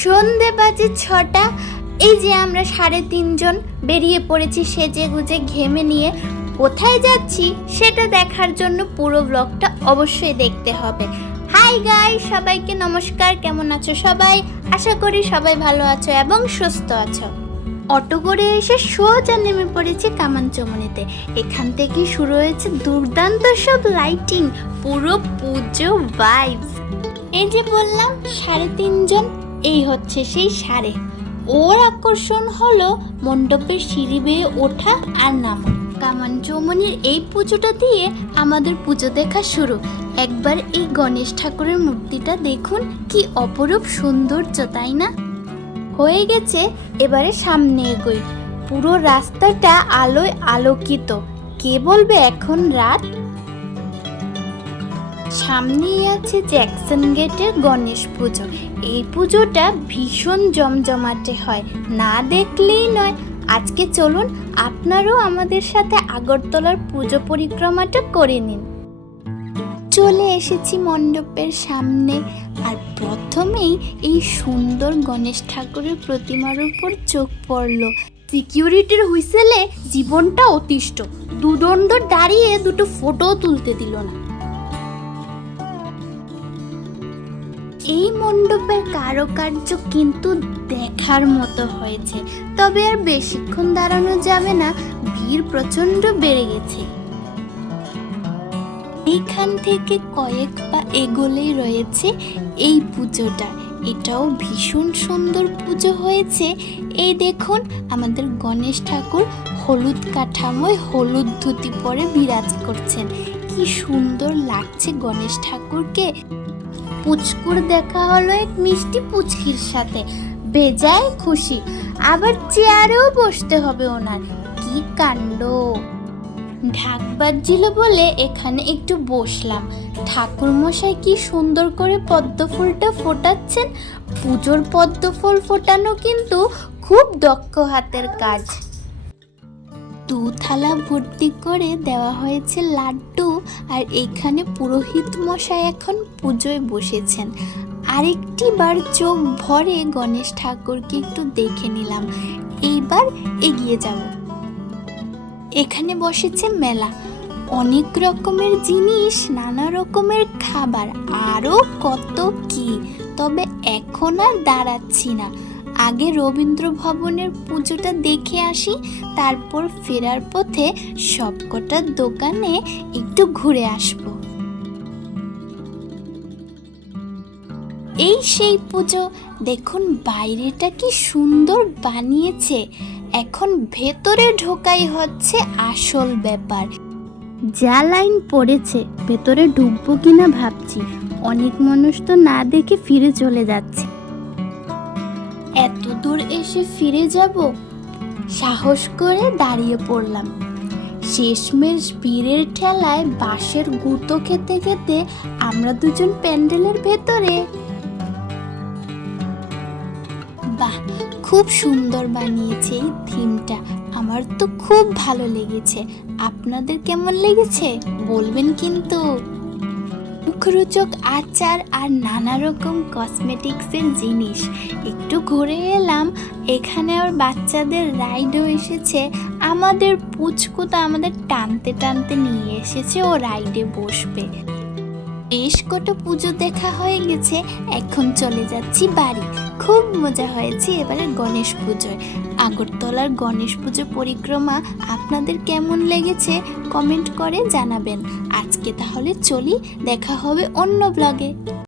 সন্ধে বাজে ৬টা। এই যে আমরা ৩:৩০ জন বেরিয়ে পড়েছি সেজে গুজে ঘেমে নিয়ে। কোথায় যাচ্ছি সেটা দেখার জন্য পুরো ব্লগটা অবশ্যই দেখতে হবে। হাই গাইস, সবাইকে নমস্কার। কেমন আছো সবাই? আশা করি সবাই ভালো আছো এবং সুস্থ আছো। অটো করে এসে সোজা নেমে পড়েছি কামানচমনিতে। এখান থেকে শুরু হয়েছে দুর্দান্ত সব লাইটিং, পুরো পুজো ভাইবস। এই যে বললাম ৩:৩০ জন, এই হচ্ছে সেই সারে। ওর আকর্ষণ হলো মণ্ডপের সিঁড়ি বেয়ে ওঠা আর নামা। কামানচমনির এই পুজোটা দিয়ে আমাদের পুজো দেখা শুরু। একবার এই গণেশ ঠাকুরের মূর্তিটা দেখুন, কি অপরূপ সৌন্দর্য, তাই না? হয়ে গেছে, এবারে সামনে এগোই। পুরো রাস্তাটা আলোয় আলোকিত। কে বলবে এখন রাত? সামনেই আছে জ্যাকসন গেটের গণেশ পুজো। এই পুজোটা ভীষণ জমজমাটে হয়, না দেখলেই নয়। আজকে চলুন আপনারাও আমাদের সাথে আগরতলার পুজো পরিক্রমাটা করে নিন। চলে এসেছি মণ্ডপের সামনে, আর প্রথমেই এই সুন্দর গণেশ ঠাকুরের প্রতিমার উপর চোখ পড়ল। সিকিউরিটির হুইসেলে জীবনটা অতিষ্ঠ। দুদণ্ড দাঁড়িয়ে দুটো ফটোও তুলতে দিল না। এই মণ্ডপের কারুকার্য কিন্তু দেখার মতো হয়েছে, তবে আর বেশিক্ষণ দাঁড়ানো যাবে না, ভিড় প্রচণ্ড বেড়ে গেছে। এইখান থেকে কয়েক পা এগোলেই রয়েছে এই পুজোটা। এটাও ভীষণ সুন্দর পুজো হয়েছে। এই দেখুন, আমাদের গণেশ ঠাকুর হলুদ কাঠামোয় হলুদ ধুতি পরে বিরাজ করছেন। কি সুন্দর লাগছে গণেশ ঠাকুরকে। পুচকুর দেখা হলো এক মিষ্টি পুচকির সাথে, বেজায় খুশি। আবার চেয়ারেও বসতে হবে ওনার। কি কাণ্ড! ঢাক বাজছিল বলে এখানে একটু বসলাম। ঠাকুর মশাই কি সুন্দর করে পদ্ম ফুলটা ফোটাচ্ছেন। পুজোর পদ্ম ফুল ফোটানো কিন্তু খুব দক্ষ হাতের কাজ। 2 থালা ভর্তি করে দেওয়া হয়েছে লাড্ডু, আর এখানে পুরোহিত মশাই এখন পুজোয় বসেছেন। আরেকটি বার চোখ ভরে গণেশ ঠাকুরকে একটু দেখে নিলাম। এইবার এগিয়ে যাব। এখানে বসেছে মেলা, অনেক রকমের জিনিস, নানা রকমের খাবার, আরও কত কি। তবে এখন আর দাঁড়াচ্ছি না, আগে রবীন্দ্র ভবনের পুজোটা দেখে আসি, তারপর ফেরার পথে সবকটা দোকানে একটু ঘুরে আসব। এই সেই পুজো, দেখুন বাইরেটা কি সুন্দর বানিয়েছে। এখন ভেতরে ঢোকাই হচ্ছে আসল ব্যাপার। যা লাইন পড়েছে, ভেতরে ঢুকবো কিনা ভাবছি। অনেক মানুষ তো না দেখে ফিরে চলে যাচ্ছে। এত দূর এসে ফিরে যাব? সাহস করে দাঁড়িয়ে পড়লাম। শেষমেশ ভিড়ের ঠেলায় বাঁশের গুঁতো খেতে খেতে আমরা দুজন প্যান্ডেলের ভেতরে। বাহ, খুব সুন্দর বানিয়েছে এই থিমটা। আমার তো খুব ভালো লেগেছে। আপনাদের কেমন লেগেছে বলবেন কিন্তু। মুখরোচক আচার আর নানা রকম কসমেটিক্সের জিনিস। একটু ঘুরে এলাম। এখানে আর বাচ্চাদের রাইডও এসেছে। আমাদের পুচকু তো আমাদের টানতে টানতে নিয়ে এসেছে, ও রাইডে বসবে। বেশ কটা পুজো দেখা হয়ে গেছে, এখন চলে যাচ্ছি বাড়ি। খুব মজা হয়েছে এবারে গণেশ পুজোয়। আগরতলার গণেশ পুজো পরিক্রমা আপনাদের কেমন লেগেছে কমেন্ট করে জানাবেন। আজকে তাহলে চলি, দেখা হবে অন্য ব্লগে।